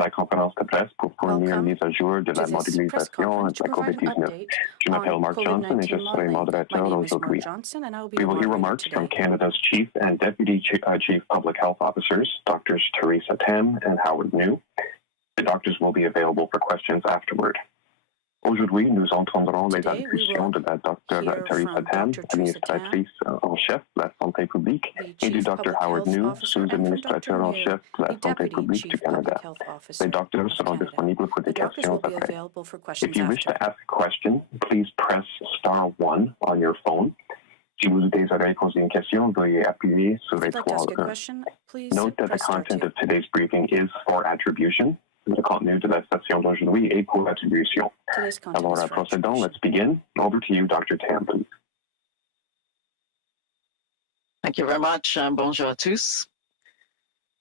la conférence de presse pour fournir une mise à jour de la modélisation de la COVID-19. Je m'appelle Mark Johnson et je serai modérateur aujourd'hui. We will hear remarks from Canada's Chief and Deputy Chief Public Health Officers, Drs. Teresa Tam and Howard New. The doctors will be available for questions afterward. Aujourd'hui, nous entendrons les allocutions de la Dr. Teresa Tam, administratrice en chef de la santé publique, et du Dr. Howard New, sous-administrateur en chef de la santé publique du Canada. Les docteurs seront disponibles pour des questions après. If you wish to ask a question, please press *1 on your phone. Si vous désirez poser une question, veuillez appuyer sur l'étoile 1. Note that the content of today's briefing is for attribution. Le contenu de la session d'aujourd'hui est pour attribution. Alors, procédons. Let's begin. Over to you, Dr. Tam, please. Thank you very much, and bonjour à tous.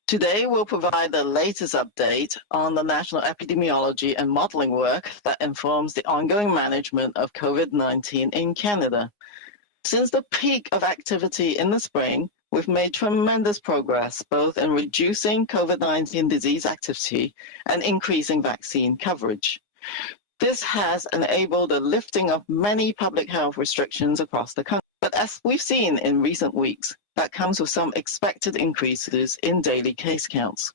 Today, we'll provide the latest update on the national epidemiology and modeling work that informs the ongoing management of COVID-19 in Canada. Since the peak of activity in the spring, we've made tremendous progress both in reducing COVID-19 disease activity and increasing vaccine coverage. This has enabled the lifting of many public health restrictions across the country. But as we've seen in recent weeks, that comes with some expected increases in daily case counts.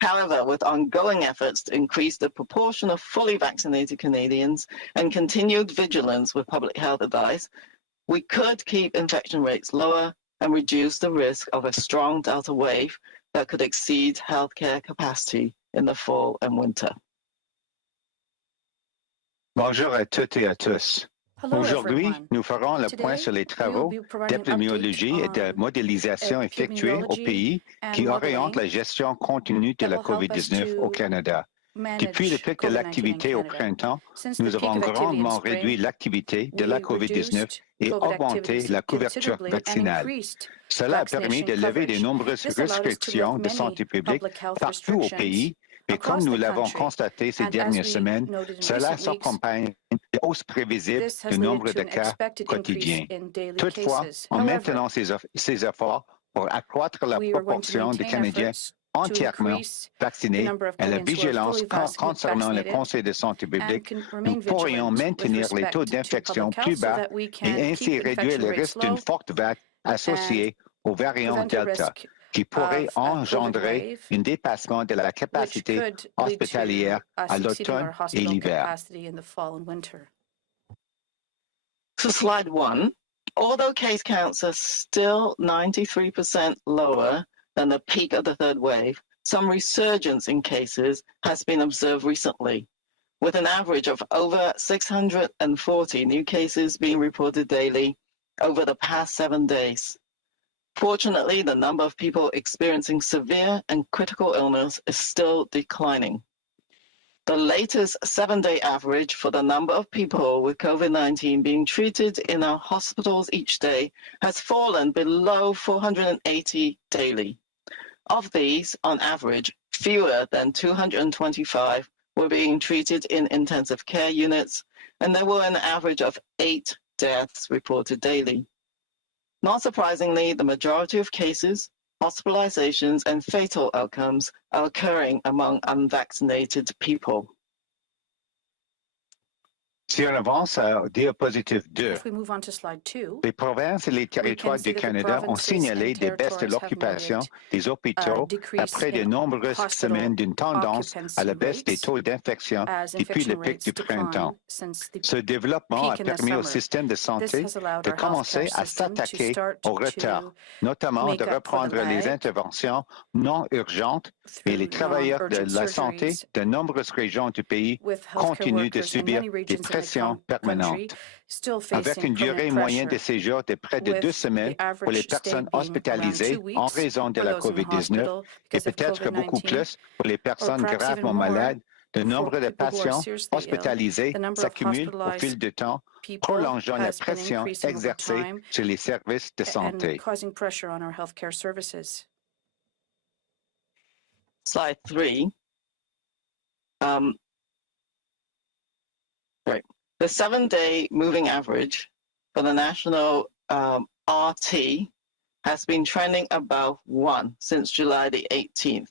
However, with ongoing efforts to increase the proportion of fully vaccinated Canadians and continued vigilance with public health advice, we could keep infection rates lower and reduce the risk of a strong Delta wave that could exceed healthcare capacity in the fall and winter. Bonjour à toutes et à tous. Aujourd'hui, nous ferons le point sur les travaux d'épidémiologie et de modélisation effectués au pays qui orientent la gestion continue de la COVID-19 au Canada. Depuis le pic de l'activité au printemps, nous avons grandement réduit l'activité de la COVID-19 et augmenté la couverture vaccinale. Cela a permis de lever de nombreuses restrictions de santé publique partout au pays, mais comme nous l'avons constaté ces dernières semaines, cela s'accompagne de hausses prévisibles du nombre de cas quotidiens. Toutefois, en maintenant ces efforts pour accroître la proportion de Canadiens entièrement vaccinés et la vigilance concernant le Conseil de santé publique, nous pourrions maintenir les taux d'infection plus bas et ainsi réduire le risque d'une forte vague associée au variant Delta, qui pourrait engendrer un dépassement de la capacité hospitalière à l'automne et l'hiver. So slide 1, although case counts are still 93% lower than the peak of the third wave, some resurgence in cases has been observed recently, with an average of over 640 new cases being reported daily over the past 7 days. Fortunately, the number of people experiencing severe and critical illness is still declining. The latest 7-day average for the number of people with COVID-19 being treated in our hospitals each day has fallen below 480 daily. Of these, on average, fewer than 225 were being treated in intensive care units, and there were an average of 8 deaths reported daily. Not surprisingly, the majority of cases, hospitalizations, and fatal outcomes are occurring among unvaccinated people. Si on avance à diapositive 2, If we move on to slide 2, les provinces et les territoires du Canada ont signalé des baisses de l'occupation des hôpitaux après de nombreuses semaines d'une tendance à la baisse des taux d'infection depuis le pic du printemps. Ce développement a permis au système de santé de commencer à s'attaquer au retard, notamment de reprendre les interventions non urgentes, et les travailleurs de la santé de nombreuses régions du pays continuent de subir des pressions permanentes. Avec une durée moyenne de séjour de près de 2 semaines pour les personnes hospitalisées en raison de la COVID-19 et peut-être beaucoup plus pour les personnes gravement malades, le nombre de patients hospitalisés s'accumule au fil du temps, prolongeant la pression exercée sur les services de santé. Slide 3. Right. The 7-day moving average for the national RT has been trending above 1 since July the 18th.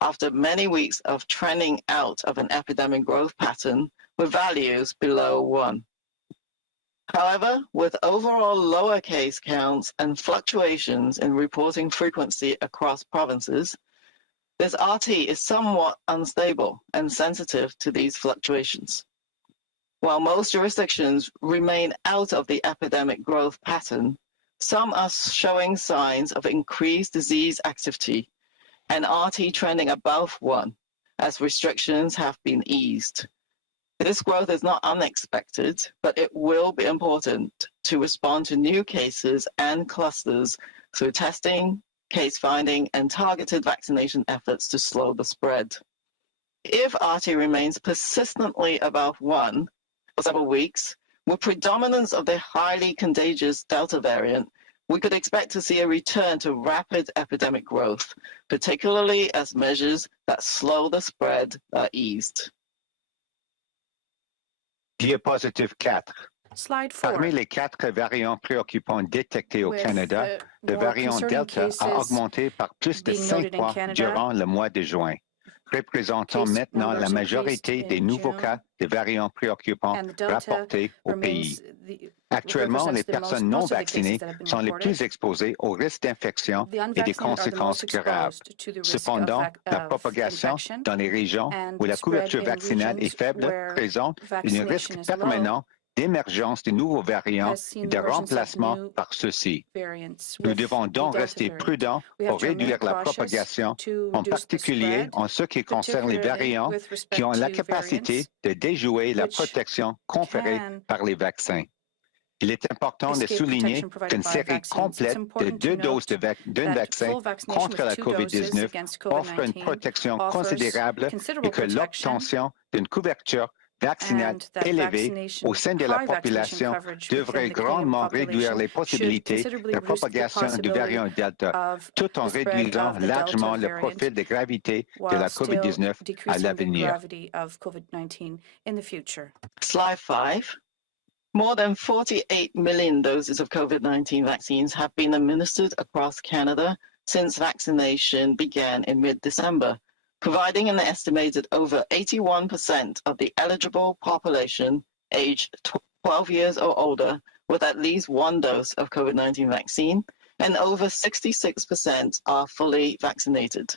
after many weeks of trending out of an epidemic growth pattern with values below 1. However, with overall lower case counts and fluctuations in reporting frequency across provinces, this RT is somewhat unstable and sensitive to these fluctuations. While most jurisdictions remain out of the epidemic growth pattern, some are showing signs of increased disease activity and RT trending above 1 as restrictions have been eased. This growth is not unexpected, but it will be important to respond to new cases and clusters through testing, case finding, and targeted vaccination efforts to slow the spread. If RT remains persistently above 1 for several weeks, with predominance of the highly contagious Delta variant, we could expect to see a return to rapid epidemic growth, particularly as measures that slow the spread are eased. Diapositive 4. Slide 4. Parmi les 4 variants préoccupants détectés au Canada, le variant Delta a augmenté par plus de 5 fois durant le mois de juin, représentant maintenant la majorité des nouveaux cas de variants préoccupants rapportés au pays. Actuellement, les personnes non vaccinées sont les plus exposées au risque d'infection et des conséquences graves. Cependant, la propagation dans les régions où la couverture vaccinale est faible présente un risque permanent d'émergence de nouveaux variants et de remplacement par ceux-ci. Nous devons donc rester prudents pour réduire la propagation, en particulier en ce qui concerne les variants qui ont la capacité de déjouer la protection conférée par les vaccins. Il est important de souligner qu'une série complète de 2 doses d'un vaccin contre la COVID-19 offre une protection considérable et que l'obtention d'une couverture vaccinale élevée au sein de la population devrait grandement réduire les possibilités de propagation du variant Delta, tout en réduisant largement le profil de gravité de la COVID-19 à l'avenir. Slide 5. More than 48 million doses of COVID-19 vaccines have been administered across Canada since vaccination began in mid-December, providing an estimated over 81% of the eligible population aged 12 years or older with at least 1 dose of COVID-19 vaccine, and over 66% are fully vaccinated.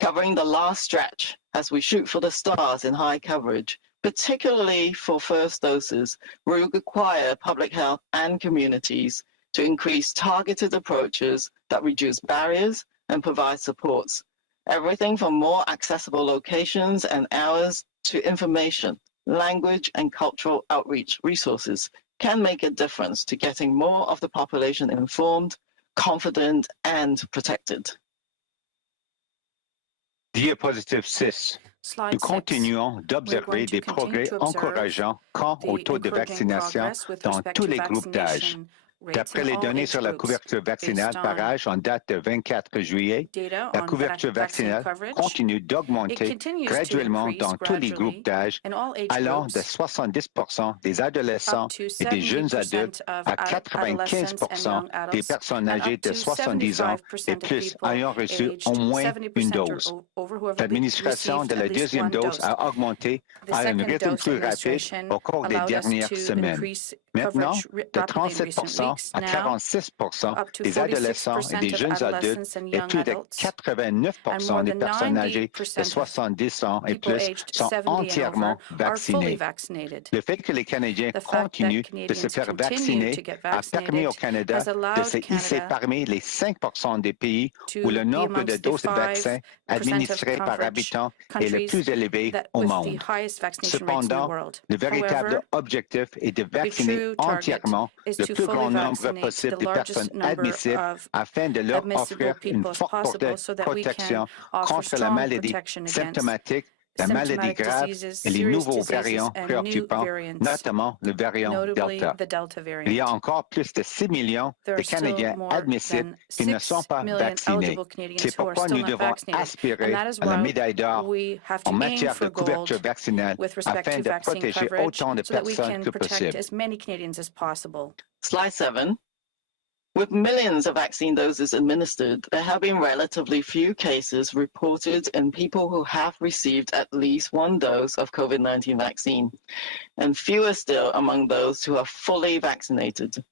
Covering the last stretch as we shoot for the stars in high coverage, particularly for first doses, we require public health and communities to increase targeted approaches that reduce barriers and provide supports. Everything from more accessible locations and hours to information, language, and cultural outreach resources can make a difference to getting more of the population informed, confident, and protected. Diapositive 6. Nous continuons d'observer des progrès encourageants quant au taux de vaccination dans tous les groupes d'âge. D'après les données sur la couverture vaccinale par âge en date de 24 juillet, la couverture vaccinale continue d'augmenter graduellement dans tous les groupes d'âge, allant de 70% des adolescents et des jeunes adultes à 95% des personnes âgées de 70 ans et plus ayant reçu au moins une dose. L'administration de la deuxième dose a augmenté à un rythme plus rapide au cours des dernières semaines. Maintenant, de 37% à 46% des adolescents et des jeunes adultes et plus de 89% des personnes âgées de 70 ans et plus sont entièrement vaccinées. Le fait que les Canadiens continuent de se faire vacciner a permis au Canada de se hisser parmi les 5% des pays où le nombre de doses de vaccins administrées par habitant est le plus élevé au monde. Cependant, le véritable objectif est de vacciner entièrement le plus grand nombre possible de personnes admissibles afin de leur offrir une forte protection contre la maladie symptomatique, la maladie grave et les nouveaux variants préoccupants, notamment le variant Delta. Il y a encore plus de 6 millions de Canadiens admissibles qui ne sont pas vaccinés. C'est pourquoi nous devons aspirer à la médaille d'or en matière de couverture vaccinale afin de protéger autant de personnes que possible. Slide 7. With millions of vaccine doses administered, there have been relatively few cases reported in people who have received at least one dose of COVID-19 vaccine, and fewer still among those who are fully vaccinated.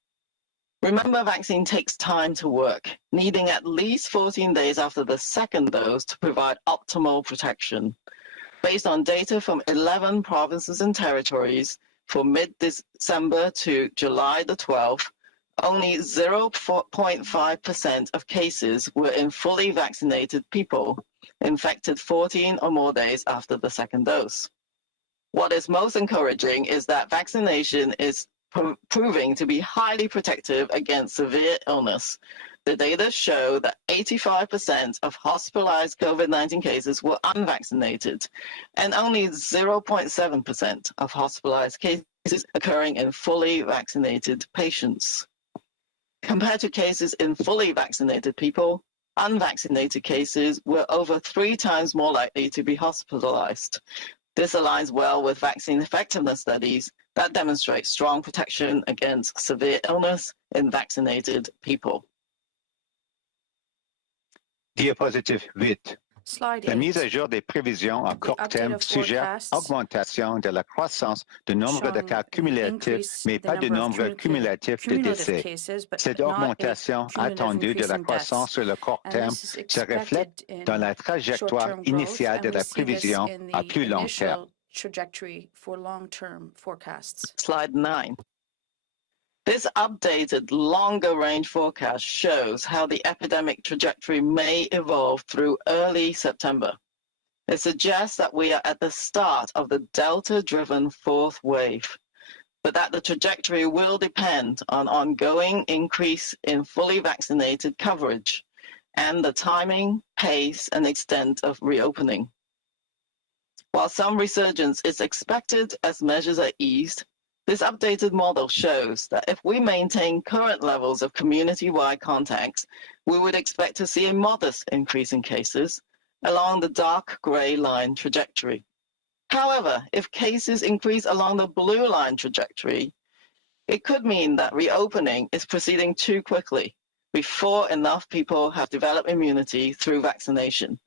Remember, vaccine takes time to work, needing at least 14 days after the second dose to provide optimal protection. Based on data from 11 provinces and territories for mid-December to July the 12th, only 0.5% of cases were in fully vaccinated people, infected 14 or more days after the second dose. What is most encouraging is that vaccination is proving to be highly protective against severe illness. The data show that 85% of hospitalized COVID-19 cases were unvaccinated, and only 0.7% of hospitalized cases occurring in fully vaccinated patients. Compared to cases in fully vaccinated people, unvaccinated cases were over 3 times more likely to be hospitalized. This aligns well with vaccine effectiveness studies that demonstrate strong protection against severe illness in vaccinated people. Diapositive 8. La mise à jour des prévisions à court terme suggère augmentation de la croissance du nombre de cas cumulatifs, mais pas du nombre cumulatif de décès. Cette augmentation attendue de la croissance sur le court terme se reflète dans la trajectoire initiale de la prévision à plus long terme. Slide 9. This updated longer-range forecast shows how the epidemic trajectory may evolve through early September. It suggests that we are at the start of the Delta-driven fourth wave, but that the trajectory will depend on ongoing increase in fully vaccinated coverage and the timing, pace, and extent of reopening. While some resurgence is expected as measures are eased, this updated model shows that if we maintain current levels of community-wide contacts, we would expect to see a modest increase in cases along the dark gray line trajectory. However, if cases increase along the blue line trajectory, it could mean that reopening is proceeding too quickly before enough people have developed immunity through vaccination,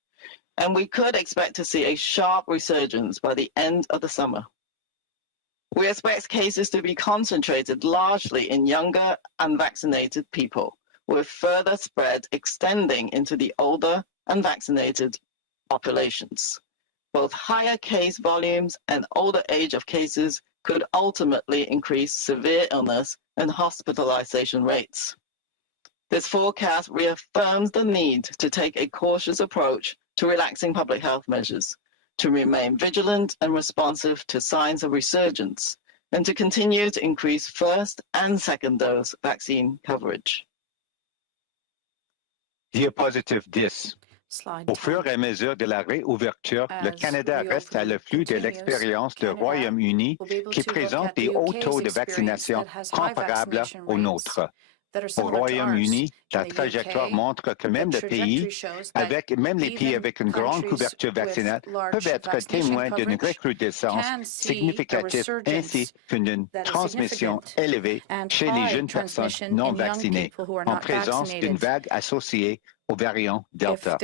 and we could expect to see a sharp resurgence by the end of the summer. We expect cases to be concentrated largely in younger, unvaccinated people, with further spread extending into the older, unvaccinated populations. Both higher case volumes and older age of cases could ultimately increase severe illness and hospitalization rates. This forecast reaffirms the need to take a cautious approach to relaxing public health measures, to remain vigilant and responsive to signs of resurgence, and to continue to increase first and second dose vaccine coverage. Diapositive 10. Au fur et à mesure de la réouverture, le Canada reste à l'afflux de l'expérience du Royaume-Uni qui présente des hauts taux de vaccination comparables aux nôtres. Au Royaume-Uni, la trajectoire montre que même les pays avec une grande couverture vaccinale peuvent être témoins d'une recrudescence significative ainsi qu'une transmission élevée chez les jeunes personnes non vaccinées, en présence d'une vague associée au variant Delta.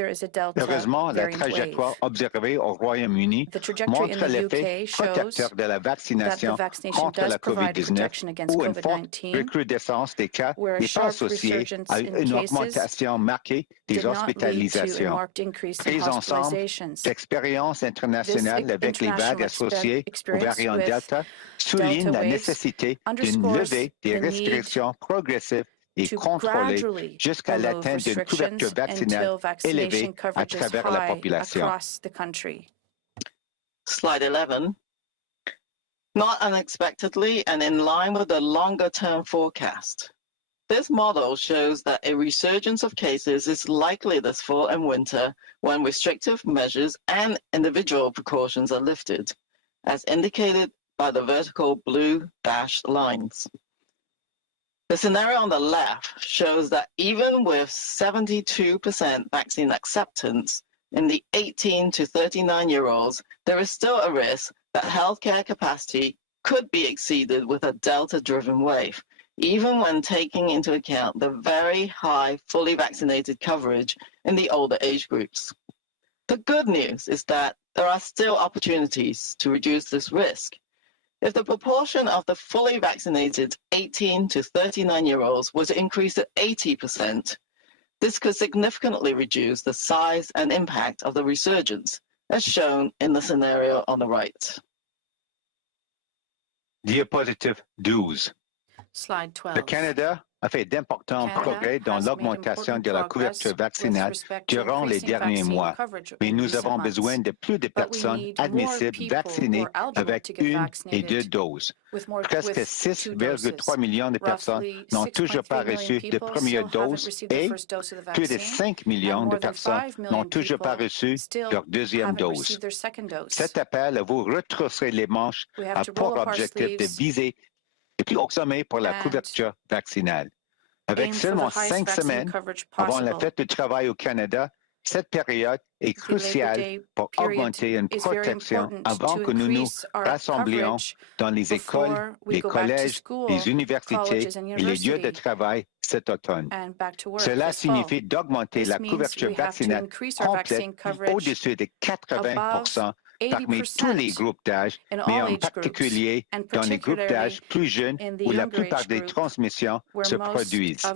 Heureusement, la trajectoire observée au Royaume-Uni montre l'effet protecteur de la vaccination contre la COVID-19 où une forte recrudescence des cas n'est pas associée à une augmentation marquée des hospitalisations. Ces ensembles d'expériences internationales avec les vagues associées au variant Delta soulignent la nécessité d'une levée des restrictions progressives et contrôlée jusqu'à l'atteinte d'une couverture vaccinale élevée à travers la population. Slide 11. Not unexpectedly and in line with the longer-term forecast, this model shows that a resurgence of cases is likely this fall and winter when restrictive measures and individual precautions are lifted, as indicated by the vertical blue dashed lines. The scenario on the left shows that even with 72% vaccine acceptance in the 18 to 39-year-olds, there is still a risk that healthcare capacity could be exceeded with a Delta-driven wave, even when taking into account the very high fully vaccinated coverage in the older age groups. The good news is that there are still opportunities to reduce this risk. If the proportion of the fully vaccinated 18 to 39-year-olds was increased to 80%, this could significantly reduce the size and impact of the resurgence, as shown in the scenario on the right. Diapositive 12. Slide 12. Le Canada a fait d'importants progrès dans l'augmentation de la couverture vaccinale durant les derniers mois, mais nous avons besoin de plus de personnes admissibles vaccinées avec une et deux doses. Presque 6,3 millions de personnes n'ont toujours pas reçu de première dose et plus de 5 millions de personnes n'ont toujours pas reçu leur deuxième dose. Cet appel à vous retrousser les manches a pour objectif de viser le plus haut sommet pour la couverture vaccinale. Avec seulement 5 semaines avant la fête du travail au Canada, cette période est cruciale pour augmenter une protection avant que nous nous rassemblions dans les écoles, les collèges, les universités et les lieux de travail cet automne. Cela signifie d'augmenter la couverture vaccinale complète au-dessus de 80% parmi tous les groupes d'âge, mais en particulier dans les groupes d'âge plus jeunes où la plupart des transmissions se produisent.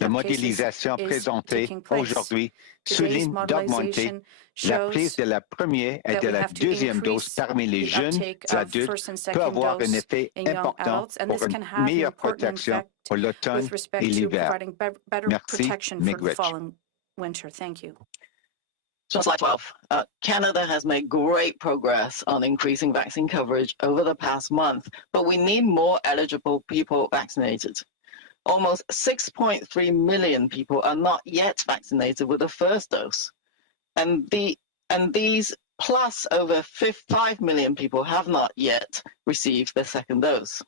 La modélisation présentée aujourd'hui souligne d'augmenter la prise de la première et de la deuxième dose parmi les jeunes adultes peut avoir un effet important pour une meilleure protection pour l'automne et l'hiver. Merci, Miigwech. So slide 12. Canada has made great progress on increasing vaccine coverage over the past month, but we need more eligible people vaccinated. Almost 6.3 million people are not yet vaccinated with the first dose. And these plus over 5 million people have not yet received their second dose.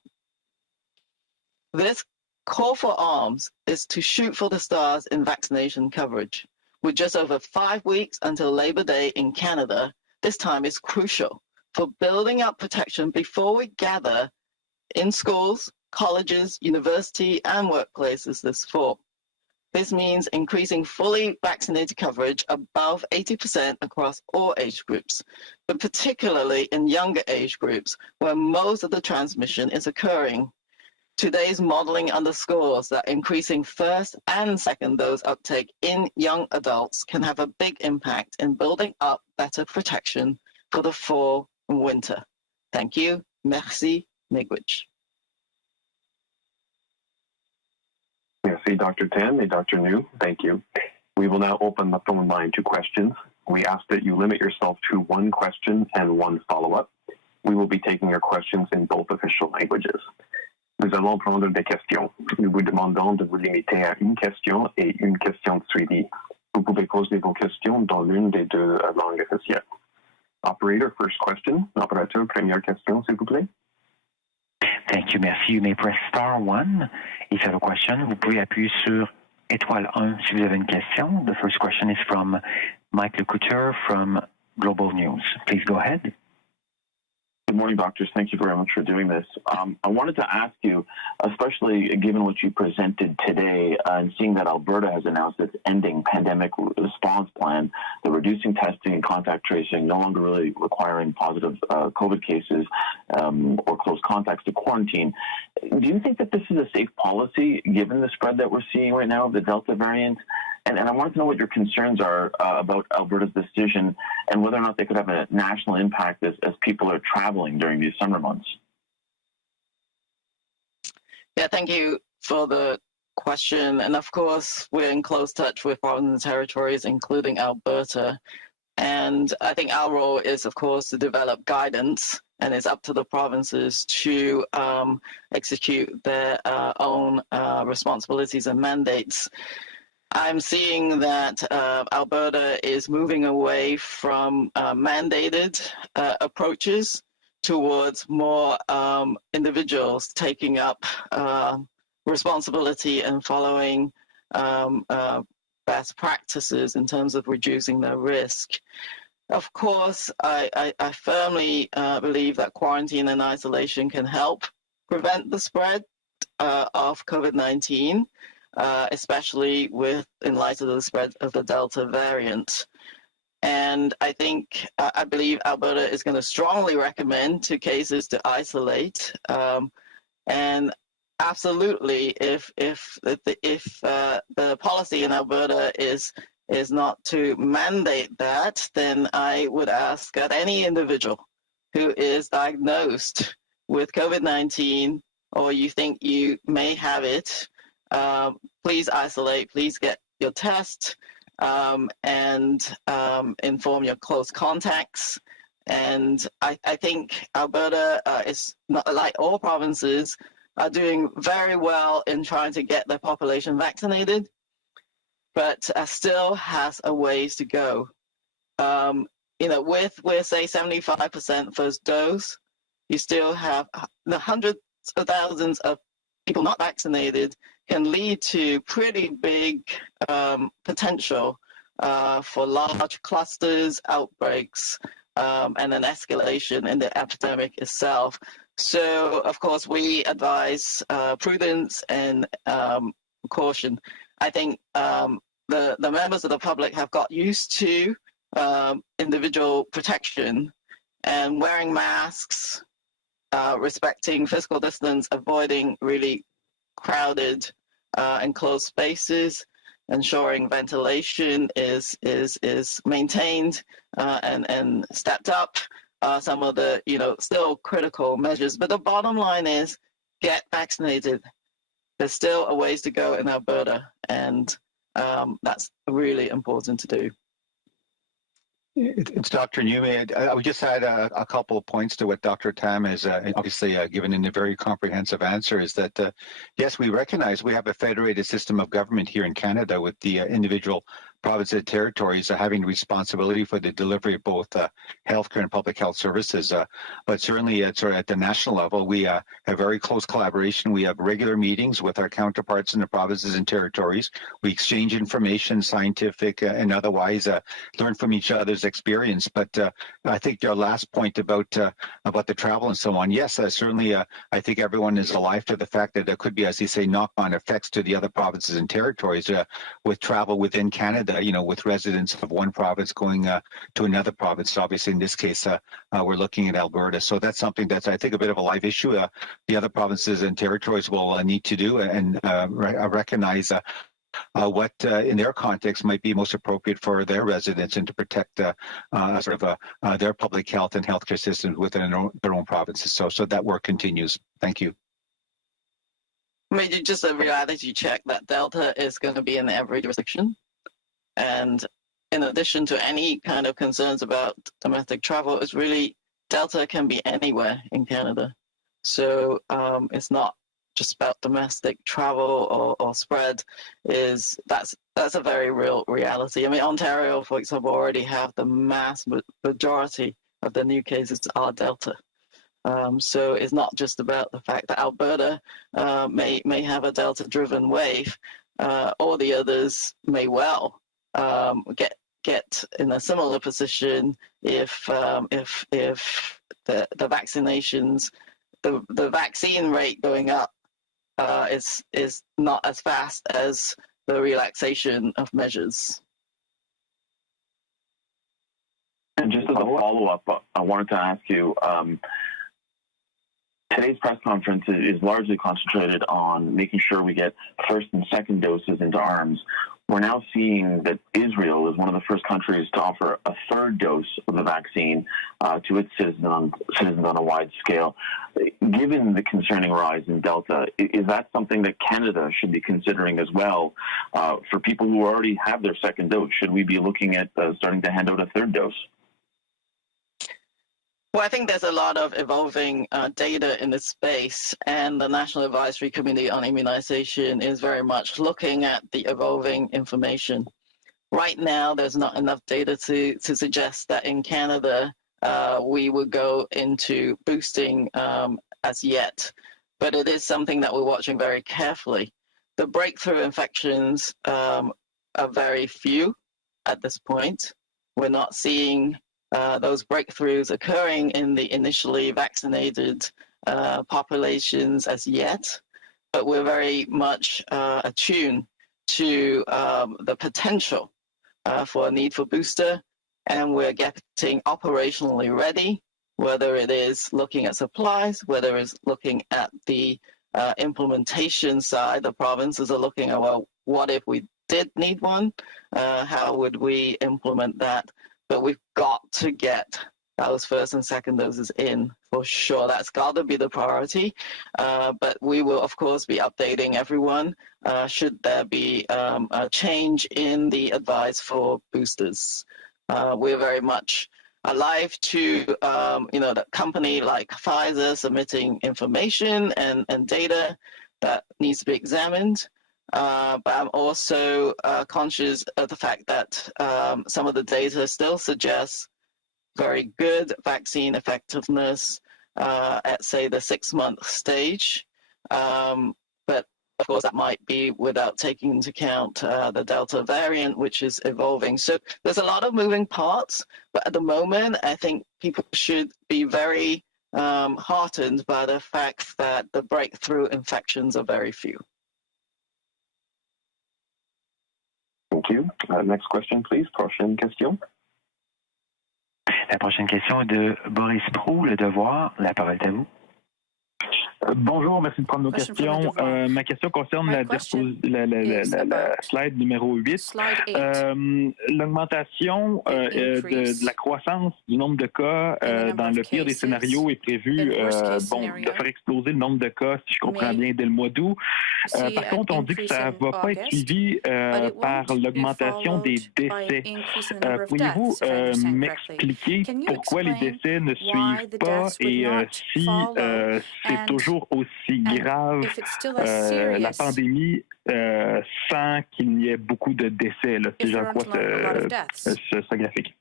This call for arms is to shoot for the stars in vaccination coverage. With just over 5 weeks until Labor Day in Canada, this time is crucial for building up protection before we gather in schools, colleges, universities, and workplaces this fall. This means increasing fully vaccinated coverage above 80% across all age groups, but particularly in younger age groups where most of the transmission is occurring. Today's modeling underscores that increasing first and second dose uptake in young adults can have a big impact in building up better protection for the fall and winter. Thank you. Merci, Miigwech. Merci, Dr. Tan and Dr. New. Thank you. We will now open the phone line to questions. We ask that you limit yourself to one question and one follow-up. We will be taking your questions in both official languages. Nous allons prendre des questions. Nous vous demandons de vous limiter à une question et une question de suivi. Vous pouvez poser vos questions dans l'une des deux langues officielles. Operator, first question. Operateur, première question, s'il vous plaît. Thank you, merci. You may press star 1 if you have a question. Vous pouvez appuyer sur étoile 1 si vous avez une question. The first question is from Mike Lecouteur from Global News. Please go ahead. Good morning, doctors. Thank you very much for doing this. I wanted to ask you, especially given what you presented today and seeing that Alberta has announced its ending pandemic response plan, the reducing testing and contact tracing, no longer really requiring positive COVID cases or close contacts to quarantine. Do you think that this is a safe policy given the spread that we're seeing right now of the Delta variant? And I wanted to know what your concerns are about Alberta's decision and whether or not they could have a national impact as people are traveling during these summer months. Yeah, thank you for the question. And of course, we're in close touch with provinces and territories, including Alberta. And I think our role is, of course, to develop guidance, and it's up to the provinces to execute their own responsibilities and mandates. I'm seeing that Alberta is moving away from mandated approaches towards more individuals taking up responsibility and following best practices in terms of reducing their risk. Of course, I firmly believe that quarantine and isolation can help prevent the spread of COVID-19, especially in light of the spread of the Delta variant. And I believe Alberta is going to strongly recommend to cases to isolate. And absolutely, if the policy in Alberta is not to mandate that, then I would ask that any individual who is diagnosed with COVID-19 or you think you may have it, please isolate, please get your test, and inform your close contacts. And I think Alberta is not like all provinces are doing very well in trying to get their population vaccinated, but still has a ways to go. With say 75% first dose, you still have the hundreds of thousands of people not vaccinated can lead to pretty big potential for large clusters, outbreaks, and an escalation in the epidemic itself. So, of course, we advise prudence and caution. I think the members of the public have got used to individual protection and wearing masks, respecting physical distance, avoiding really crowded and closed spaces, ensuring ventilation is maintained and stepped up. Some of the still critical measures, but the bottom line is get vaccinated. There's still a ways to go in Alberta, and that's really important to do. It's Dr. Newman. I would just add a couple of points to what Dr. Tam has obviously given in a very comprehensive answer, is that, yes, we recognize we have a federated system of government here in Canada with the individual provinces and territories having responsibility for the delivery of both healthcare and public health services. But certainly at the national level, we have very close collaboration. We have regular meetings with our counterparts in the provinces and territories. We exchange information, scientific and otherwise, learn from each other's experience. But I think your last point about the travel and so on, yes, certainly I think everyone is alive to the fact that there could be, as you say, knock-on effects to the other provinces and territories with travel within Canada, with residents of one province going to another province. Obviously, in this case, we're looking at Alberta. So that's something that's, I think, a bit of a live issue. The other provinces and territories will need to do and recognize what in their context might be most appropriate for their residents and to protect their public health and healthcare systems within their own provinces. So that work continues. Thank you. Maybe just a reality check that Delta is going to be in every jurisdiction. And in addition to any kind of concerns about domestic travel, it's really Delta can be anywhere in Canada. So it's not just about domestic travel or spread. That's a very real reality. I mean, Ontario, for example, already have the mass majority of the new cases are Delta. So it's not just about the fact that Alberta may have a Delta-driven wave. All the others may well get in a similar position if the vaccinations, the vaccine rate going up is not as fast as the relaxation of measures. And just as a follow-up, I wanted to ask you, today's press conference is largely concentrated on making sure we get first and second doses into arms. We're now seeing that Israel is one of the first countries to offer a third dose of the vaccine to its citizens on a wide scale. Given the concerning rise in Delta, is that something that Canada should be considering as well for people who already have their second dose? Should we be looking at starting to hand out a third dose? Well, I think there's a lot of evolving data in this space, and the National Advisory Committee on Immunization is very much looking at the evolving information. Right now, there's not enough data to suggest that in Canada we would go into boosting as yet, but it is something that we're watching very carefully. The breakthrough infections are very few at this point. We're not seeing those breakthroughs occurring in the initially vaccinated populations as yet. but we're very much attuned to the potential for a need for booster, and we're getting operationally ready, whether it is looking at supplies, whether it's looking at the implementation side. The provinces are looking at, well, what if we did need one? How would we implement that? But we've got to get those first and second doses in for sure. That's got to be the priority. But we will, of course, be updating everyone should there be a change in the advice for boosters. We're very much alive to, the company like Pfizer submitting information and data that needs to be examined. But I'm also conscious of the fact that some of the data still suggests very good vaccine effectiveness at, say, the 6-month stage. But of course, that might be without taking into account the Delta variant, which is evolving. So there's a lot of moving parts. But at the moment, I think people should be very heartened by the fact that the breakthrough infections are very few. Thank you. Next question, please. Prochaine question. La prochaine question est de Boris Proulx, Le Devoir. La parole est à vous. Bonjour, merci de prendre nos questions. Ma question concerne la slide numéro 8. L'augmentation de la croissance du nombre de cas dans le pire des scénarios est prévue de faire exploser le nombre de cas, si je comprends bien, dès le mois d'août. Par contre, on dit que ça ne va pas être suivi par l'augmentation des décès. Pourriez-vous m'expliquer pourquoi les décès ne suivent pas et si c'est toujours aussi grave la pandémie sans qu'il n'y ait beaucoup de décès, là, si j'en crois ce graphique.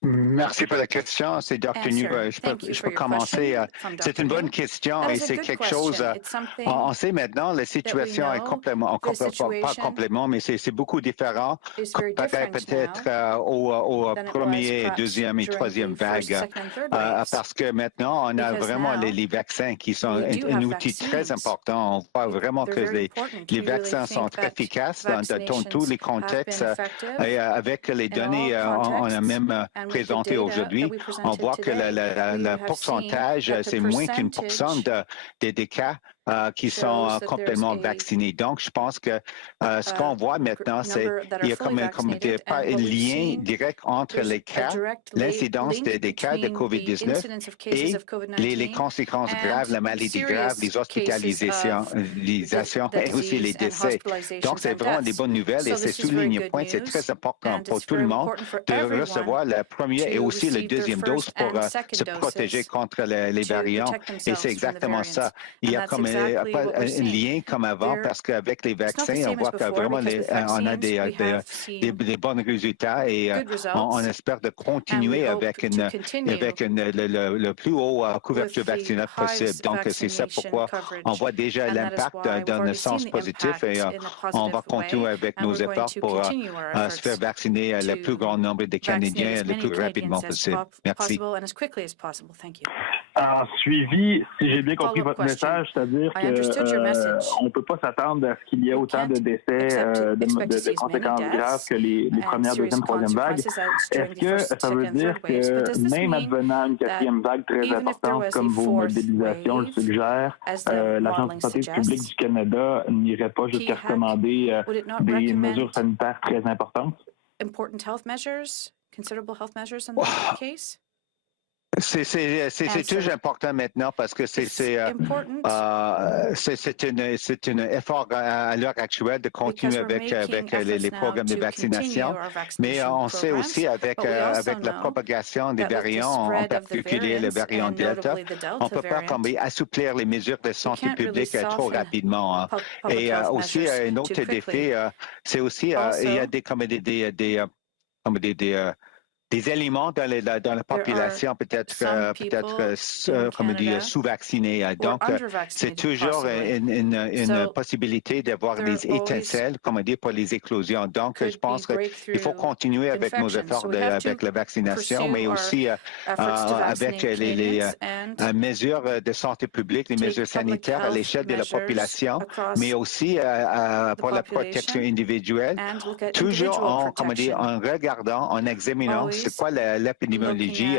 Merci pour la question. C'est Dr. New. Je peux commencer. C'est une bonne question et c'est quelque chose. On sait maintenant, la situation est pas complètement, mais c'est beaucoup différent comparé peut-être aux première, deuxième et troisième vagues. Parce que maintenant, on a vraiment les vaccins qui sont un outil très important. On voit vraiment que les vaccins sont très efficaces dans tous les contextes. Et avec les données, on a même présenté aujourd'hui, on voit que le pourcentage, c'est moins qu'1% des cas qui sont complètement vaccinés. Donc, je pense que ce qu'on voit maintenant, c'est qu'il y a comme pas un lien direct entre les cas, l'incidence des cas de COVID-19 et les conséquences graves, la maladie grave, les hospitalisations et aussi les décès. Donc, c'est vraiment des bonnes nouvelles et c'est souligné un point, c'est très important pour tout le monde de recevoir la première et aussi la deuxième dose pour se protéger contre les variants. Et c'est exactement ça. Il y a comme pas un lien comme avant parce qu'avec les vaccins, on voit que vraiment on a des bons résultats et on espère de continuer avec le plus haut couverture vaccinale possible. Donc, c'est ça pourquoi on voit déjà l'impact dans le sens positif et on va continuer avec nos efforts pour se faire vacciner le plus grand nombre de Canadiens le plus rapidement possible. Merci. En suivi, si j'ai bien compris votre message, c'est-à-dire qu'on ne peut pas s'attendre à ce qu'il y ait autant de décès, de conséquences graves que les premières, deuxième, troisième vagues. Est-ce que ça veut dire que même advenant une quatrième vague très importante comme vos modélisations le suggèrent, l'Agence de santé publique du Canada n'irait pas jusqu'à recommander des mesures sanitaires très importantes? C'est toujours important maintenant parce que c'est un effort à l'heure actuelle de continuer avec les programmes de vaccination. Mais on sait aussi avec la propagation des variants, en particulier le variant Delta, on ne peut pas assouplir les mesures de santé publique trop rapidement. Et aussi, un autre défi, c'est aussi, il y a des éléments dans la population peut-être comme dire sous-vaccinés. Donc, c'est toujours une possibilité d'avoir des étincelles, comme dire, pour les éclosions. Donc, je pense qu'il faut continuer avec nos efforts avec la vaccination, mais aussi avec les mesures de santé publique, les mesures sanitaires à l'échelle de la population, mais aussi pour la protection individuelle, toujours en regardant, en examinant c'est quoi l'épidémiologie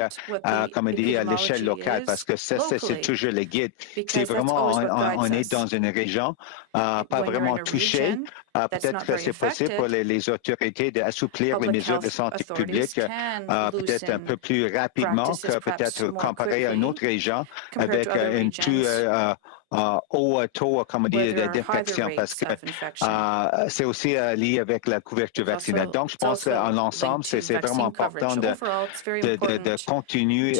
comme dit à l'échelle locale, parce que ça c'est toujours le guide. C'est vraiment on est dans une région pas vraiment touchée. Peut-être que c'est possible pour les autorités d'assouplir les mesures de santé publique peut-être un peu plus rapidement que peut-être comparé à une autre région avec un plus haut taux d'infection, parce que c'est aussi lié avec la couverture vaccinale. Donc, je pense qu'en l'ensemble, c'est vraiment important de continuer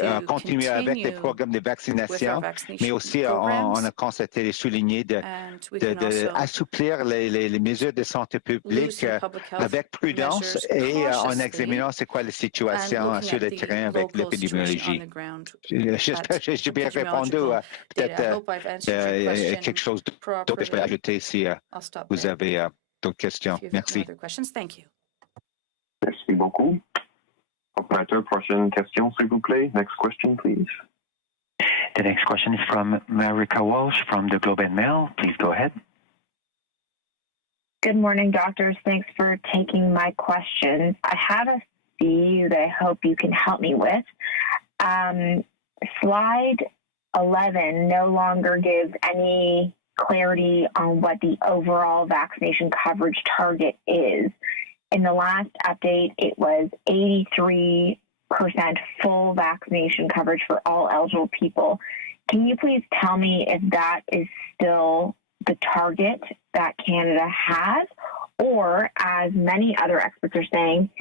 avec les programmes de vaccination, mais aussi, on a constaté et souligné d'assouplir les mesures de santé publique avec prudence et en examinant c'est quoi la situation sur le terrain avec l'épidémiologie. J'espère que j'ai bien répondu à peut-être quelque chose d'autre que je peux ajouter si vous avez d'autres questions. Merci. Merci beaucoup. Operator, prochaine question, s'il vous plaît. Next question, please. The next question is from Marika Walsh from the Globe and Mail. Please go ahead. Good morning, doctors. Thanks for taking my questions. I have a few that I hope you can help me with. Slide 11 no longer gives any clarity on what the overall vaccination coverage target is. In the last update, it was 83% full vaccination coverage for all eligible people. Can you please tell me if that is still the target that Canada has, or as many other experts are saying,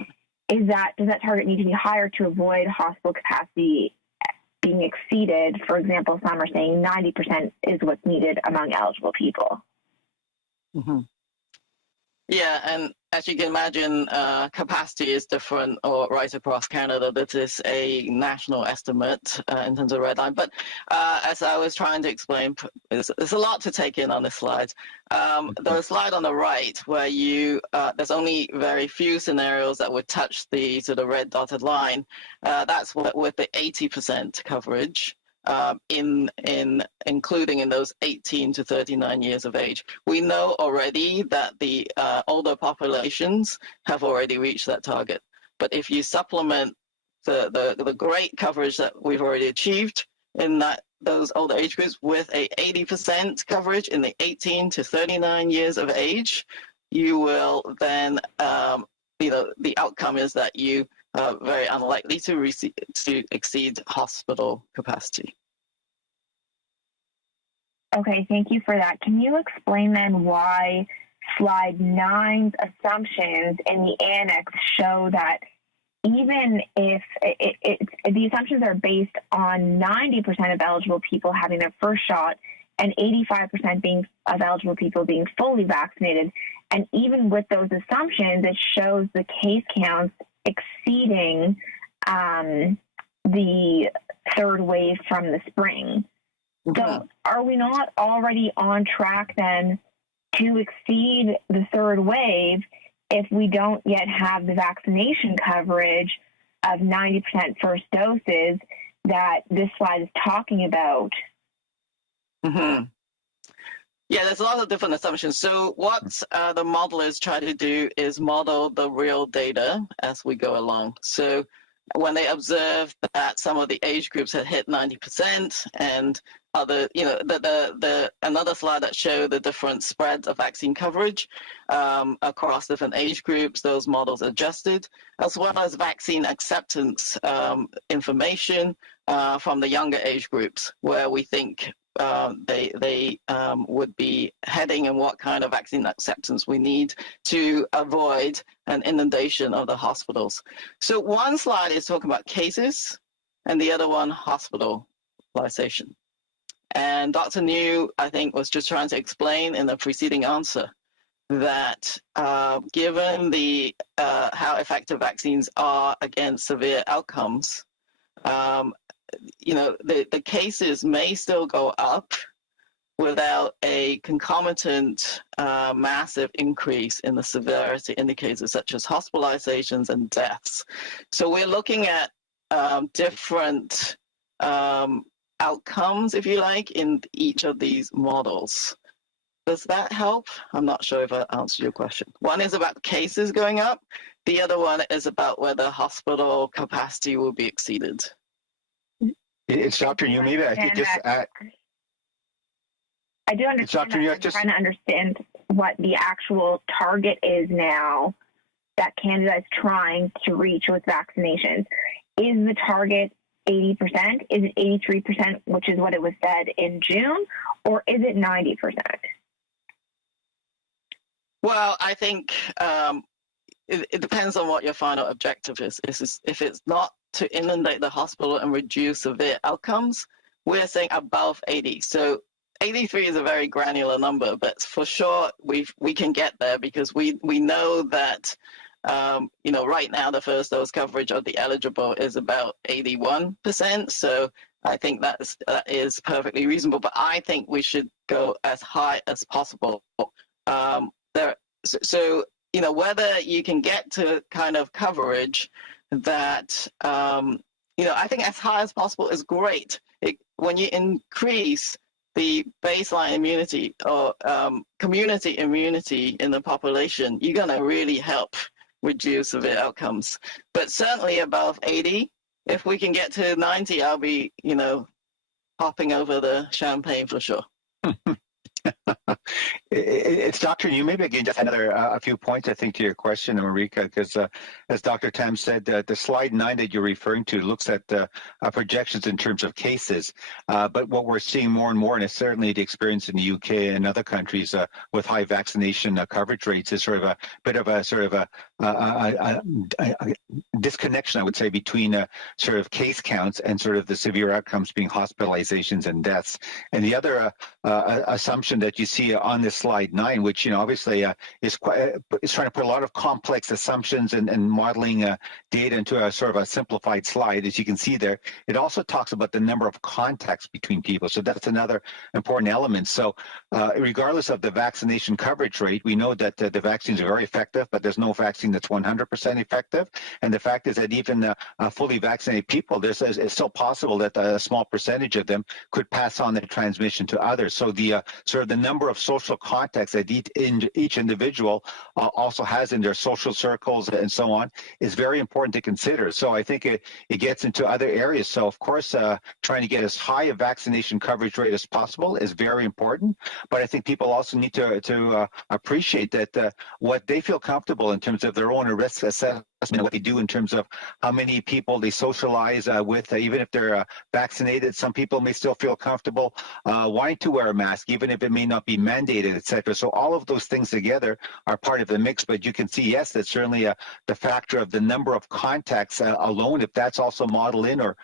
does that target need to be higher to avoid hospital capacity being exceeded? For example, some are saying 90% is what's needed among eligible people. Mm-hmm. Yeah, and as you can imagine, capacity is different right across Canada. This is a national estimate in terms of red line. But as I was trying to explain, there's a lot to take in on this slide. There's a slide on the right where there's only very few scenarios that would touch the sort of red dotted line. That's with the 80% coverage. Including in those 18 to 39 years of age. We know already that the older populations have already reached that target. But if you supplement the great coverage that we've already achieved in those older age groups with a 80% coverage in the 18 to 39 years of age, you will then, the outcome is that you very unlikely to exceed hospital capacity. Okay, thank you for that. Can you explain then why slide 9's assumptions in the annex show that even if the assumptions are based on 90% of eligible people having their first shot and 85% of eligible people being fully vaccinated, and even with those assumptions, it shows the case counts exceeding the third wave from the spring. So are we not already on track then to exceed the third wave if we don't yet have the vaccination coverage of 90% first doses that this slide is talking about? Mm-hmm. Yeah, there's a lot of different assumptions. So what the modelers try to do is model the real data as we go along. So when they observed that some of the age groups had hit 90% and other, another slide that showed the different spreads of vaccine coverage across different age groups, those models adjusted, as well as vaccine acceptance information from the younger age groups, where we think they would be heading and what kind of vaccine acceptance we need to avoid an inundation of the hospitals. So one slide is talking about cases and the other one hospitalization. And Dr. New, I think, was just trying to explain in the preceding answer that given the how effective vaccines are against severe outcomes, the cases may still go up without a concomitant massive increase in the severity indicators such as hospitalizations and deaths. So we're looking at different outcomes, if you like, in each of these models. Does that help? I'm not sure if I answered your question. One is about cases going up. The other one is about whether hospital capacity will be exceeded. It's Dr. Yu. Maybe I could just add. I do understand that. I'm trying to understand what the actual target is now that Canada is trying to reach with vaccinations. Is the target 80%? Is it 83%, which is what it was said in June, or is it 90%? Well, I think it depends on what your final objective is. If it's not to inundate the hospital and reduce severe outcomes, we're saying above 80. So 83 is a very granular number, but for sure we can get there because we know that right now the first dose coverage of the eligible is about 81%. So I think that is perfectly reasonable. But I think we should go as high as possible. So whether you can get to kind of coverage that I think as high as possible is great. When you increase the baseline immunity or community immunity in the population, you're going to really help reduce severe outcomes. But certainly above 80, if we can get to 90, I'll be, hopping over the champagne for sure. It's Dr. Yu. Maybe again, just another a few points, I think, to your question, Marika, because as Dr. Tam said, the slide 9 that you're referring to looks at projections in terms of cases. But what we're seeing more and more, and it's certainly the experience in the UK and other countries with high vaccination coverage rates, is sort of a bit of a sort of a disconnection, I would say, between sort of case counts and sort of the severe outcomes being hospitalizations and deaths. And the other assumption that you see on this slide 9, which obviously is trying to put a lot of complex assumptions and modeling data into a sort of a simplified slide. As you can see there, it also talks about the number of contacts between people. So that's another important element. So regardless of the vaccination coverage rate, we know that the vaccines are very effective, but there's no vaccine that's 100% effective. And the fact is that even fully vaccinated people, it's still possible that a small percentage of them could pass on the transmission to others. So the sort of the number of social contacts that each individual also has in their social circles and so on is very important to consider. So I think it gets into other areas. So of course, trying to get as high a vaccination coverage rate as possible is very important. But I think people also need to appreciate that what they feel comfortable in terms of their own risk assessment, what they do in terms of how many people they socialize with, even if they're vaccinated. Some people may still feel comfortable wanting to wear a mask, even if it may not be mandated, etc. So all of those things together are part of the mix. But you can see, yes, that's certainly the factor of the number of contacts alone. If that's also modeled in or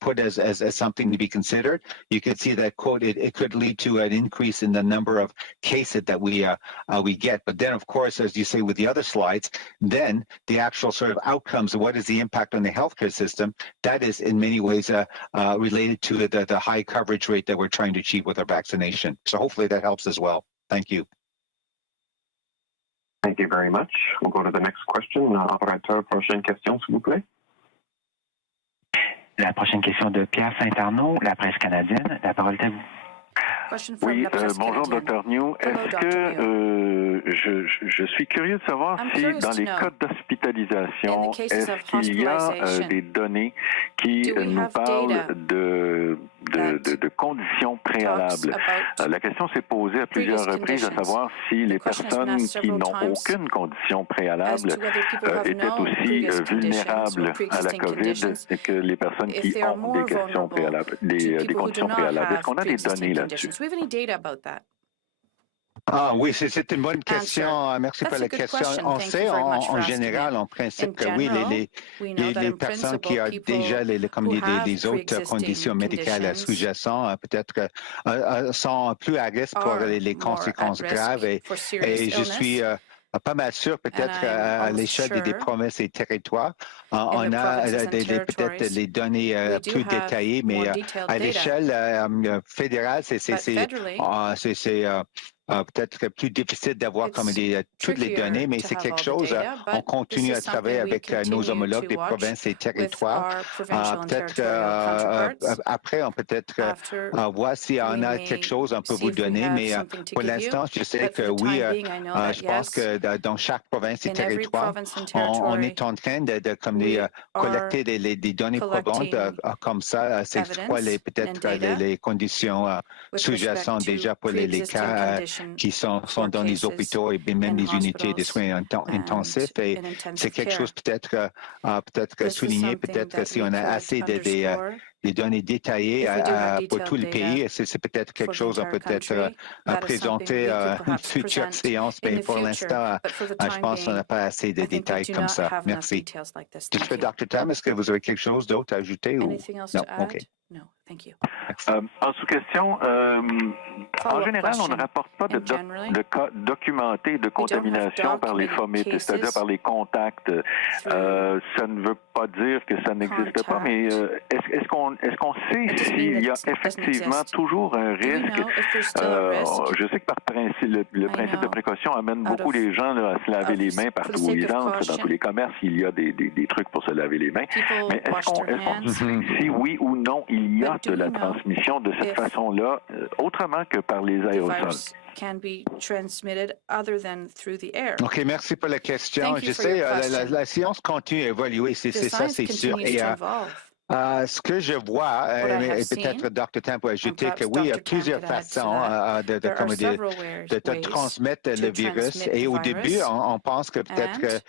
put as something to be considered, you could see that, quote, it could lead to an increase in the number of cases that we get. But then, of course, as you say with the other slides, then the actual sort of outcomes, what is the impact on the healthcare system, that is in many ways related to the high coverage rate that we're trying to achieve with our vaccination. So hopefully that helps as well. Thank you. Thank you very much. We'll go to the next question. Opérateur, prochaine question, s'il vous plaît. La prochaine question de Pierre Saint-Arnaud, la presse canadienne. La parole est à vous. Oui, bonjour Dr. New. Est-ce que je suis curieux de savoir si dans les cas d'hospitalisation, est-ce qu'il y a des données qui nous parlent de conditions préalables? La question s'est posée à plusieurs reprises, à savoir si les personnes qui n'ont aucune condition préalable étaient aussi vulnérables à la COVID que les personnes qui ont des conditions préalables. Est-ce qu'on a des données là-dessus? Do we have any data about that? Ah oui, c'est une bonne question. Merci pour la question. On sait en général, en principe, que oui, les personnes qui ont déjà comme les autres conditions médicales sous-jacentes, peut-être sont plus à risque pour les conséquences graves. Et je suis pas mal sûr, peut-être à l'échelle des provinces et territoires, on a peut-être les données plus détaillées, mais à l'échelle fédérale, c'est peut-être plus difficile d'avoir comme toutes les données, mais c'est quelque chose, on continue à travailler avec nos homologues des provinces et territoires. Peut-être après, on peut-être voir s'il y en a quelque chose, on peut vous donner, mais pour l'instant, je sais que oui, je pense que dans chaque province et territoire, on est en train de collecter des données probantes comme ça. C'est quoi peut-être les conditions sous-jacentes déjà pour les cas qui sont dans les hôpitaux et même les unités de soins intensifs. Et c'est quelque chose peut-être souligné, peut-être si on a assez des données détaillées pour tout le pays. C'est peut-être quelque chose à peut-être présenter une future séance, mais pour l'instant, je pense qu'on n'a pas assez de détails comme ça. Merci. Dr. Tam, est-ce que vous avez quelque chose d'autre à ajouter? Ou... Non, OK. En sous-question, en général, on ne rapporte pas de cas documentés de contamination par les fomites, c'est-à-dire par les contacts. Ça ne veut pas dire que ça n'existe pas, mais est-ce qu'on sait s'il y a effectivement toujours un risque? Je sais que par principe, le principe de précaution amène beaucoup les gens à se laver les mains partout où ils entrent. Dans tous les commerces, il y a des trucs pour se laver les mains. Mais est-ce qu'on sait si oui ou non il y a de la transmission de cette façon-là, autrement que par les aérosols? OK, merci pour la question. Je sais, la science continue à évoluer, c'est ça, c'est sûr. Et, ce que je vois, et peut-être Dr. Tam peut ajouter que oui, il y a plusieurs façons de transmettre le virus. Et au début, on pense que peut-être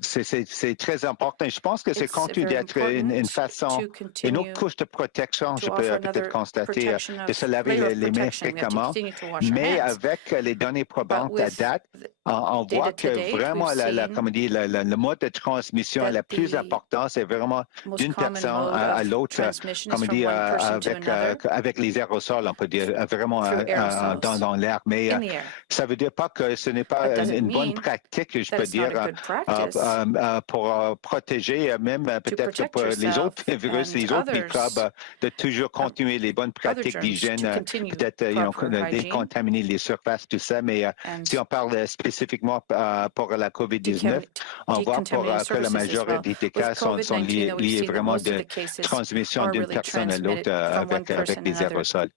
c'est très important. Je pense que c'est continue d'être une façon, une autre couche de protection, je peux peut-être constater, de se laver les mains fréquemment. Mais avec les données probantes à date, on voit que vraiment le mode de transmission la plus important, c'est vraiment d'une personne à l'autre, comme on dit, avec les aérosols, on peut dire, vraiment dans l'air. Mais ça ne veut dire pas que ce n'est pas une bonne pratique, je peux dire, pour protéger même peut-être pour les autres virus, les autres microbes, de toujours continuer les bonnes pratiques d'hygiène, peut-être décontaminer les surfaces, tout ça. Mais si on parle spécifiquement pour la COVID-19, on voit que la majorité des cas sont liés vraiment de transmission d'une personne à l'autre avec des aérosols.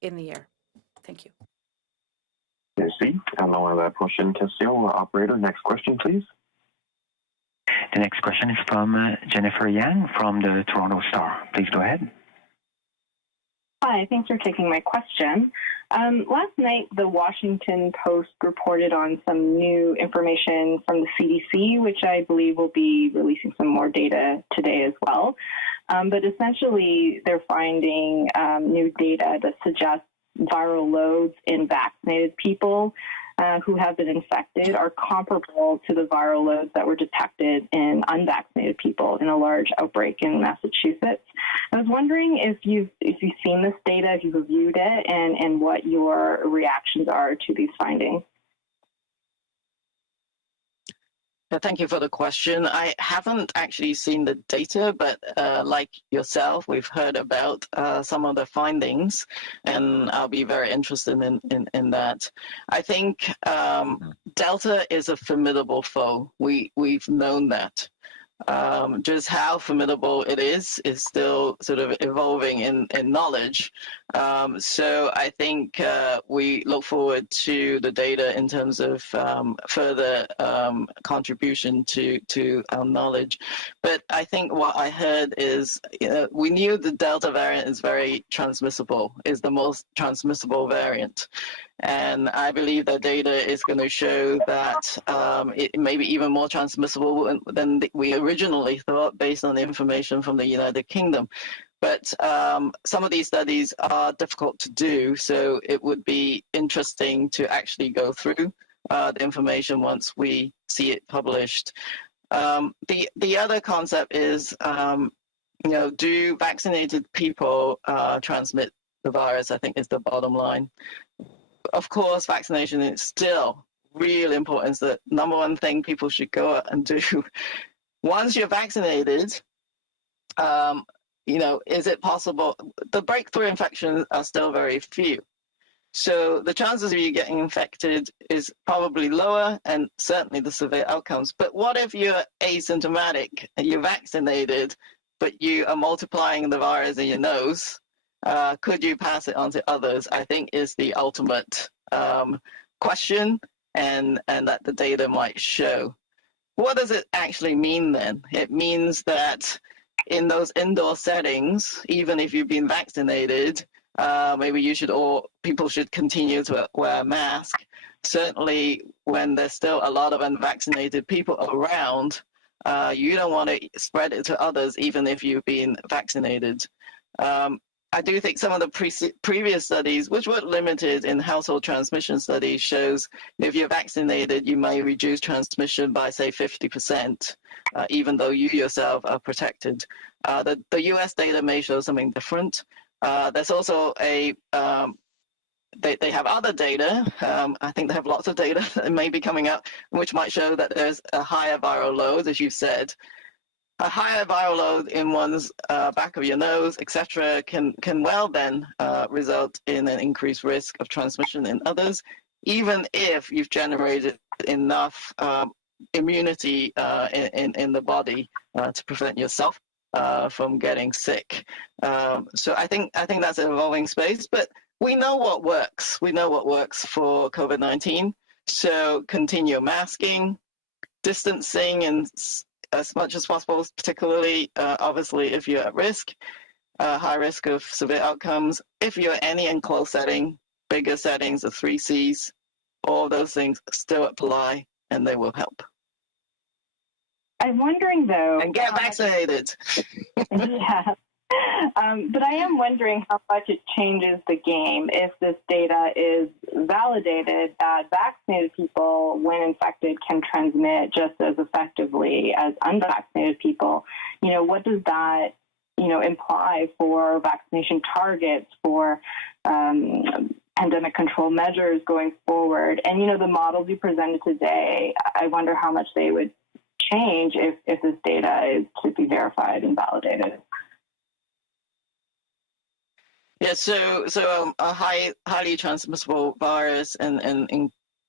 Merci. Alors, la prochaine question, operator, next question, please. The next question is from Jennifer Yang from the Toronto Star. Please go ahead. Hi, thanks for taking my question. Last night, the Washington Post reported on some new information from the CDC, which I believe will be releasing some more data today as well. But essentially, they're finding new data that suggests viral loads in vaccinated people who have been infected are comparable to the viral loads that were detected in unvaccinated people in a large outbreak in Massachusetts. I was wondering if you've seen this data, if you've reviewed it, and what your reactions are to these findings. Thank you for the question. I haven't actually seen the data, but like yourself, we've heard about some of the findings, and I'll be very interested in that. I think Delta is a formidable foe. We've known that. Just how formidable it is still sort of evolving in knowledge. So I think we look forward to the data in terms of further contribution to our knowledge. But I think what I heard is we knew the Delta variant is very transmissible, is the most transmissible variant. And I believe the data is going to show that it may be even more transmissible than we originally thought based on the information from the United Kingdom. But some of these studies are difficult to do, so it would be interesting to actually go through the information once we see it published. The other concept is, do vaccinated people transmit the virus? I think is the bottom line. Of course, vaccination is still really important. It's the number one thing people should go out and do. Once you're vaccinated, is it possible? The breakthrough infections are still very few. So the chances of you getting infected is probably lower, and certainly the severe outcomes. But what if you're asymptomatic and you're vaccinated, but you are multiplying the virus in your nose? Could you pass it on to others? I think is the ultimate question, and that the data might show. What does it actually mean then? It means that in those indoor settings, even if you've been vaccinated, maybe people should continue to wear a mask. Certainly when there's still a lot of unvaccinated people around, you don't want to spread it to others, even if you've been vaccinated. I do think some of the previous studies, which were limited in household transmission studies, shows if you're vaccinated, you may reduce transmission by, say, 50%, even though you yourself are protected. The US data may show something different. There's also they have other data. I think they have lots of data that may be coming out, which might show that there's a higher viral load, as you said. A higher viral load in one's back of your nose, etc., can well then result in an increased risk of transmission in others, even if you've generated enough immunity in the body to prevent yourself from getting sick. So I think that's an evolving space, but we know what works. We know what works for COVID-19. So continue masking, distancing, and as much as possible, particularly obviously if you're at risk, high risk of severe outcomes. If you're any enclosed setting, bigger settings, the 3 Cs, all those things still apply, and they will help. I'm wondering though, and get vaccinated. Yeah. But I am wondering how much it changes the game if this data is validated that vaccinated people, when infected, can transmit just as effectively as unvaccinated people. What does that, imply for vaccination targets, for pandemic control measures going forward? And, the models you presented today, I wonder how much they would change if this data is to be verified and validated. Yeah, so a highly transmissible virus and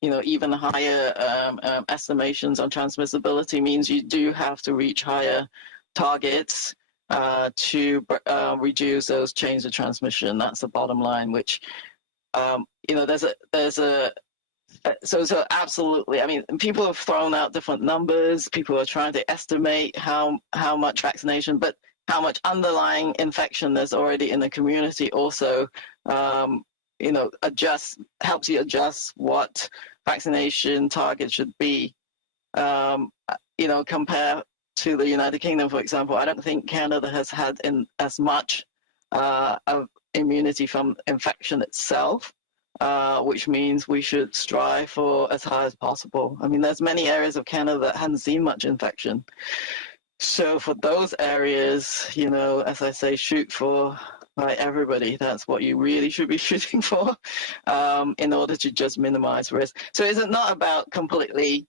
even higher estimations on transmissibility means you do have to reach higher targets to reduce those chains of transmission. That's the bottom line. Which so absolutely. I mean, people have thrown out different numbers. People are trying to estimate how much vaccination, but how much underlying infection there's already in the community also, helps you adjust what vaccination target should be. Compare to the United Kingdom, for example, I don't think Canada has had as much of immunity from infection itself, which means we should strive for as high as possible. I mean, there's many areas of Canada that hadn't seen much infection. So for those areas, as I say, shoot for everybody. That's what you really should be shooting for in order to just minimize risk. So is it not about completely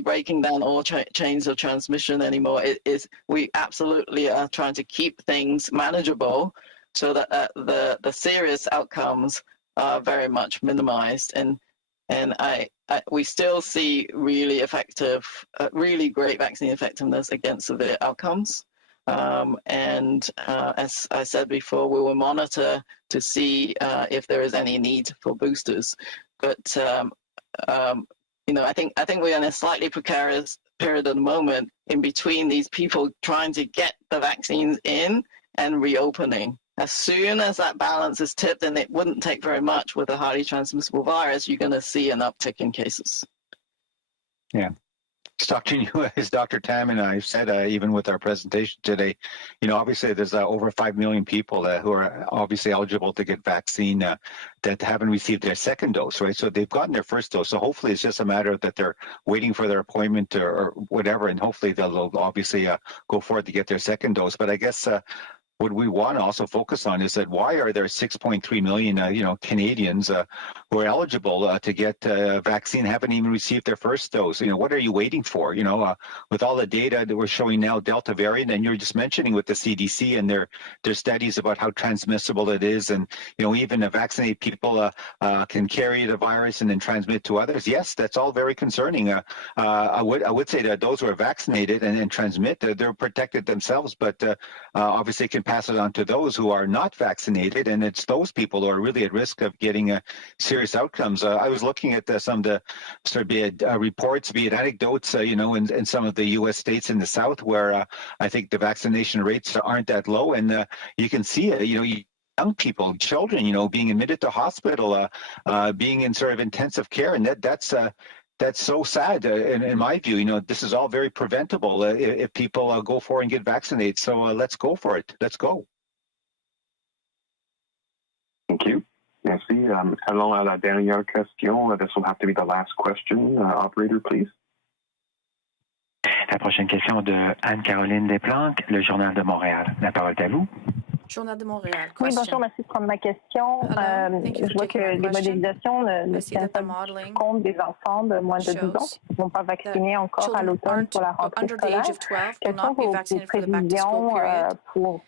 breaking down all chains of transmission anymore? It is. We absolutely are trying to keep things manageable so that the serious outcomes are very much minimized. And we still see really effective, really great vaccine effectiveness against severe outcomes. As I said before, we will monitor to see if there is any need for boosters. But I think we're in a slightly precarious period at the moment in between these people trying to get the vaccines in and reopening. As soon as that balance is tipped, and it wouldn't take very much with a highly transmissible virus, you're going to see an uptick in cases. Yeah. Dr. New, as Dr. Tam and I said, even with our presentation today, obviously there's over 5 million people who are obviously eligible to get vaccine that haven't received their second dose, right? So they've gotten their first dose. So hopefully it's just a matter of that they're waiting for their appointment or whatever, and hopefully they'll obviously go forward to get their second dose. But I guess what we want to also focus on is that why are there 6.3 million, Canadians who are eligible to get vaccine haven't even received their first dose? What are you waiting for? With all the data that we're showing now, Delta variant, and you're just mentioning with the CDC and their studies about how transmissible it is, and even vaccinated people can carry the virus and then transmit to others. Yes, that's all very concerning. I would say that those who are vaccinated and transmit, they're protected themselves, but obviously can pass it on to those who are not vaccinated, and it's those people who are really at risk of getting serious outcomes. I was looking at some of the be it reports, be it anecdotes, in some of the U.S. states in the South where I think the vaccination rates aren't that low, and you can see it. Young people, children, being admitted to hospital, being in sort of intensive care, and that's so sad in my view. This is all very preventable if people go for and get vaccinated. So let's go for it. Let's go. Thank you. Merci. Allons à la dernière question. This will have to be the last question. Operator, please. La prochaine question de Anne-Caroline Desplanques, le Journal de Montréal. La parole est à vous. Journal de Montréal. Oui, bonjour, merci de prendre ma question. Je vois que les modélisations ne tiennent pas compte des enfants de moins de 12 ans qui ne vont pas vacciner encore à l'automne pour la rentrée scolaire. Quelles sont vos prévisions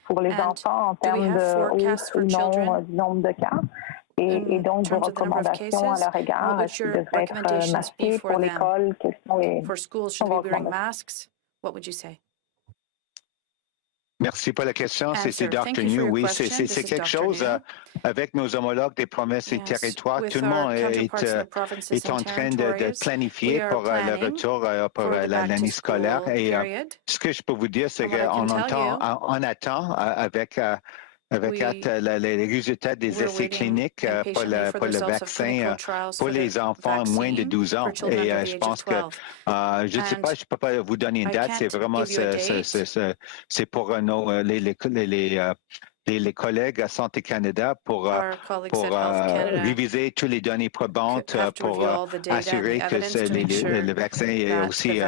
pour les enfants en termes de hausse ou non du nombre de cas? Et donc, vos recommandations à leur égard, est-ce qu'ils devraient être masqués pour l'école? Quelles sont vos recommandations? Merci pour la question. C'est Dr. New. Oui, c'est quelque chose avec nos homologues des promesses et territoires. Tout le monde est en train de planifier pour le retour pour l'année scolaire. Et ce que je peux vous dire, c'est qu'on attend avec les résultats des essais cliniques pour le vaccin pour les enfants moins de 12 ans. Et je pense que, je ne sais pas, je ne peux pas vous donner une date, c'est vraiment, c'est pour les collègues à Santé Canada pour réviser toutes les données probantes pour assurer que le vaccin est aussi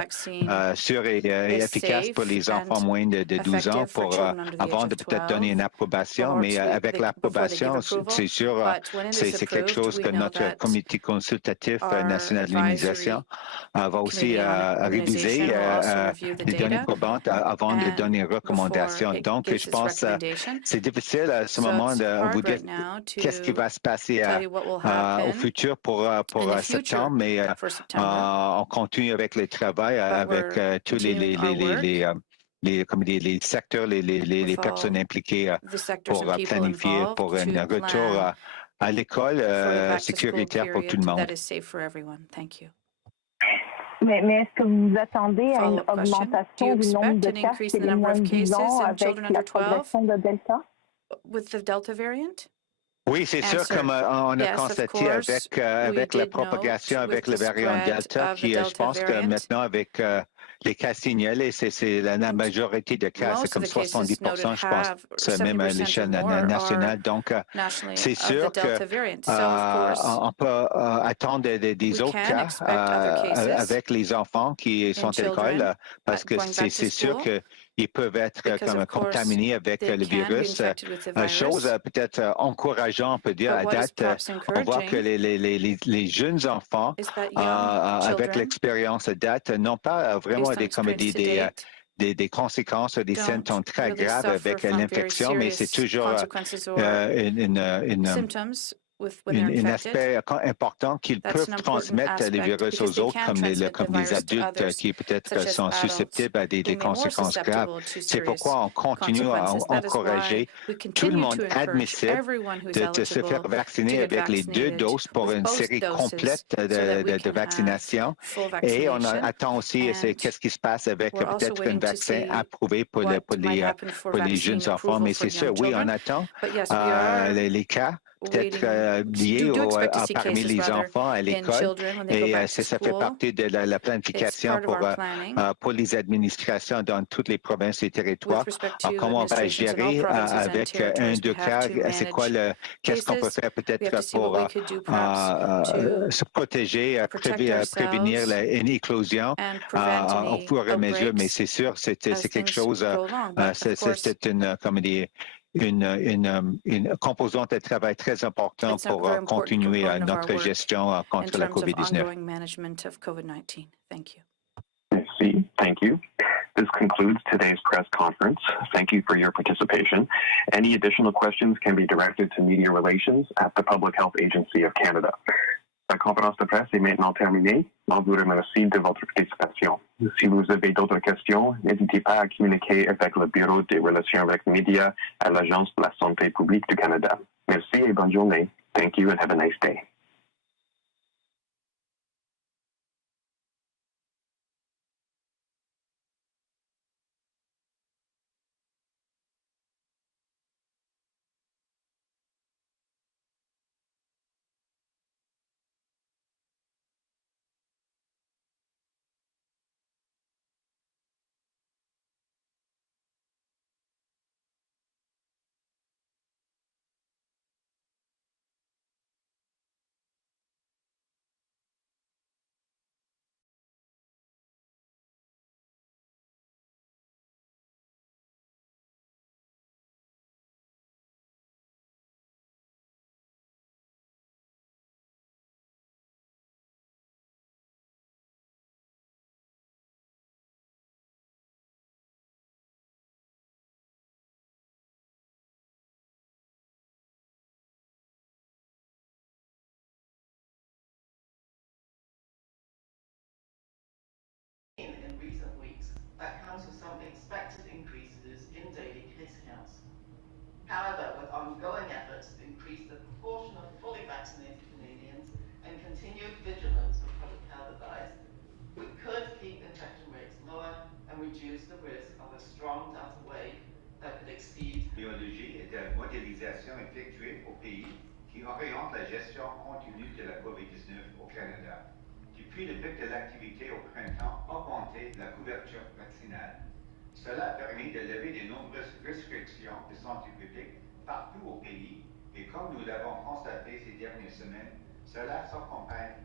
sûr et efficace pour les enfants moins de 12 ans avant de peut-être donner une approbation. Mais avec l'approbation, c'est sûr, c'est quelque chose que notre comité consultatif national de l'immunisation va aussi réviser les données probantes avant de donner une recommandation. Donc, je pense que c'est difficile à ce moment de vous dire qu'est-ce qui va se passer au futur pour septembre, mais on continue avec le travail avec tous les secteurs, les personnes impliquées pour planifier pour un retour à l'école sécuritaire pour tout le monde. Mais est-ce que vous vous attendez à une augmentation du nombre de cas chez les moins de 10 ans avec la progression de Delta? Oui, c'est sûr, comme on a constaté avec la propagation avec le variant Delta, qui, je pense que maintenant, avec les cas signalés, c'est la majorité des cas, c'est comme 70%, je pense, même à l'échelle nationale. Donc, c'est sûr qu'on peut attendre des autres cas avec les enfants qui sont à l'école, parce que c'est sûr qu'ils peuvent être contaminés avec le virus. Chose peut-être encourageante, on peut dire, à date, on voit que les jeunes enfants, avec l'expérience à date, n'ont pas vraiment des conséquences, des symptômes très graves avec l'infection, mais c'est toujours un aspect important qu'ils peuvent transmettre les virus aux autres, comme les adultes qui peut-être sont susceptibles à des conséquences graves. C'est pourquoi on continue à encourager tout le monde admissible de se faire vacciner avec les 2 doses pour une série complète de vaccination. Et on attend aussi qu'est-ce qui se passe avec peut-être un vaccin approuvé pour les jeunes enfants. Mais c'est sûr, oui, on attend les cas peut-être lié parmi les enfants à l'école et ça fait partie de la planification pour les administrations dans toutes les provinces et territoires. Alors, comment on va gérer avec un, deux cas, c'est quoi qu'est-ce qu'on peut faire peut-être pour se protéger, prévenir une éclosion au fur et à mesure, mais c'est sûr, c'est quelque chose, c'est une composante de travail très importante pour continuer notre gestion contre la COVID-19. Merci. Thank you. This concludes today's press conference. Thank you for your participation. Any additional questions can be directed to Media Relations at the Public Health Agency of Canada. La conférence de presse est maintenant terminée. On vous remercie de votre participation. Si vous avez d'autres questions, n'hésitez pas à communiquer avec le Bureau des relations avec les médias à l'Agence de la santé publique du Canada. Merci et bonne journée. Thank you and have a nice day. In recent weeks, that comes with some expected increases in daily case counts. However, with ongoing efforts to increase the proportion of fully vaccinated Canadians and continued vigilance with public health advice, we could keep infection rates lower and reduce the risk of a strong Delta wave that could exceed. Biologie et de modélisation effectuée au pays qui oriente la gestion continue de la COVID-19 au Canada. Depuis le pic de l'activité au printemps, augmenter la couverture vaccinale. Cela a permis de lever de nombreuses restrictions de santé publique partout au pays et comme nous l'avons constaté ces dernières semaines, cela s'accompagne